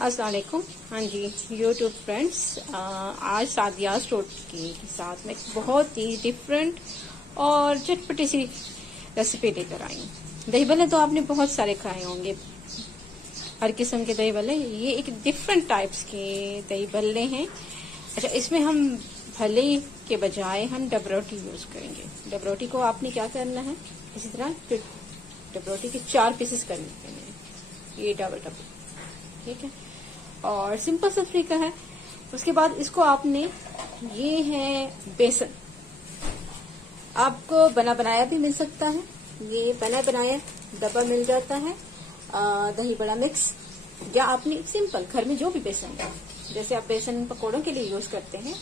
अस्सलाम वालेकुम। हाँ जी यूट्यूब फ्रेंड्स, आज सादिया टोटकी के साथ में बहुत ही डिफरेंट और चटपटी सी रेसिपी लेकर आई हूँ। दही भल्ले तो आपने बहुत सारे खाए होंगे, हर किस्म के दही भल्ले। ये एक डिफरेंट टाइप्स के दही भल्ले हैं। अच्छा, इसमें हम भल्ले के बजाय हम डबरोटी यूज करेंगे। डबरोटी को आपने क्या करना है, इसी तरह डबरोटी के 4 पीसेस करने हैं, ये डबल, ठीक है। और सिंपल सा तरीका है। उसके बाद इसको आपने, ये है बेसन, आपको बना बनाया भी मिल सकता है, ये बना बनाया डब्बा मिल जाता है, दही बड़ा मिक्स, या आपने सिंपल घर में जो भी बेसन है, जैसे आप बेसन पकौड़ों के लिए यूज करते हैं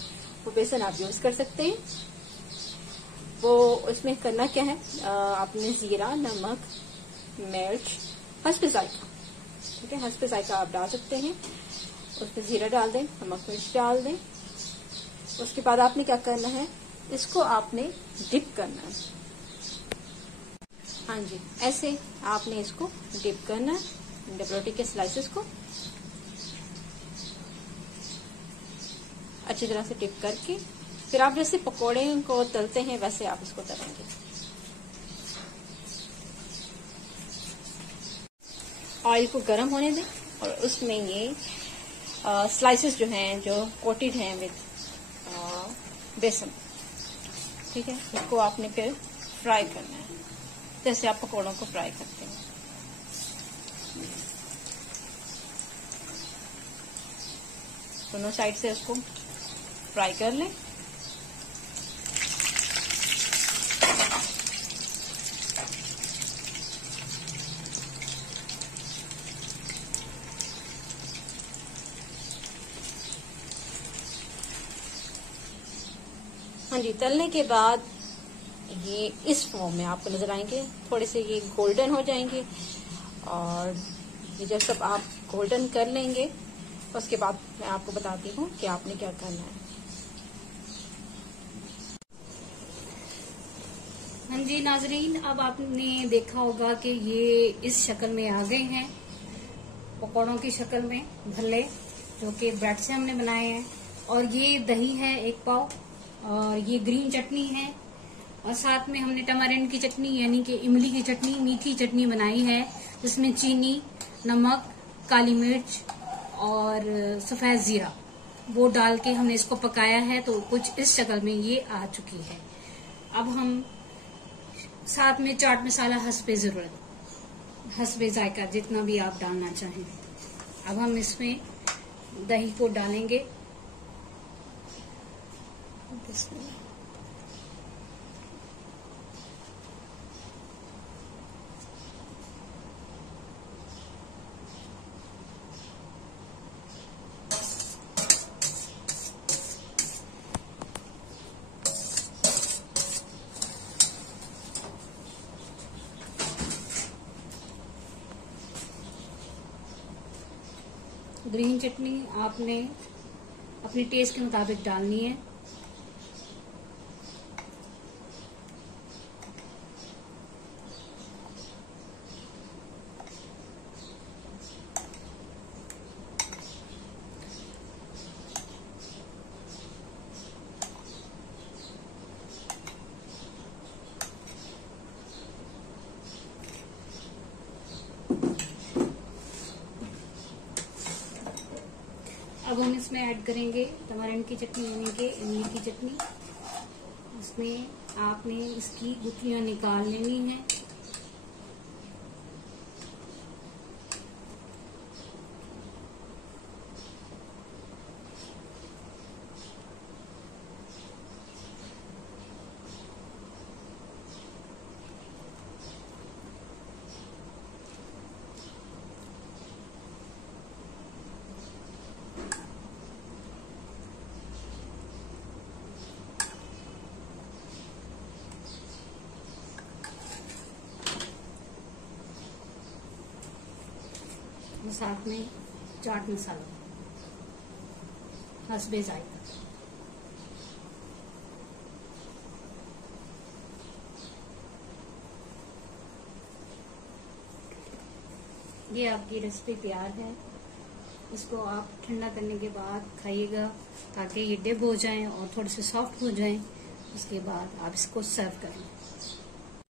वो बेसन आप यूज कर सकते हैं। वो उसमें करना क्या है, आपने जीरा, नमक, मिर्च, हस्बे जायका, ठीक है, हस्बे जायका आप डाल सकते हैं। उसमें जीरा डाल दें, नमक मिर्च डाल दें। उसके बाद आपने क्या करना है, इसको आपने डिप करना है। हाँ जी, ऐसे आपने इसको डिप करना है, डबरोटी के स्लाइसेस को अच्छी तरह से डिप करके, फिर आप जैसे पकोड़े को तलते हैं वैसे आप इसको तलेंगे। ऑयल को गर्म होने दें और उसमें ये स्लाइसेस जो हैं, जो कोटेड हैं विद बेसन, ठीक है, उसको आपने फिर फ्राई करना है जैसे आप पकौड़ों को फ्राई करते हैं। दोनों साइड से उसको फ्राई कर लें। हाँ जी, तलने के बाद ये इस फॉर्म में आपको नजर आएंगे, थोड़े से ये गोल्डन हो जाएंगे। और ये जब सब आप गोल्डन कर लेंगे, उसके बाद मैं आपको बताती हूँ कि आपने क्या करना है। हाँ जी नाजरीन, अब आपने देखा होगा कि ये इस शक्ल में आ गए हैं, पकौड़ों की शक्ल में भल्ले, जो कि ब्रेड से हमने बनाए हैं। और ये दही है 1 पाव, और ये ग्रीन चटनी है, और साथ में हमने टमारेंट की चटनी यानी कि इमली की चटनी, मीठी चटनी बनाई है, जिसमें चीनी, नमक, काली मिर्च और सफेद जीरा वो डाल के हमने इसको पकाया है। तो कुछ इस शक्ल में ये आ चुकी है। अब हम साथ में चाट मसाला हस्बे जरूरत, हस्बे जायका, जितना भी आप डालना चाहें। अब हम इसमें दही को डालेंगे। ग्रीन चटनी आपने अपने टेस्ट के मुताबिक डालनी है। अब हम इसमें ऐड करेंगे टमारेंट की चटनी यानी कि इमली की चटनी। इसमें आपने इसकी गुठलियां निकाल लेनी है। साथ में चाट मसाला हस्बे जायका। ये आपकी रेसिपी तैयार है। इसको आप ठंडा करने के बाद खाइएगा ताकि ये डिप हो जाएं और थोड़े से सॉफ्ट हो जाएं। उसके बाद आप इसको सर्व करें।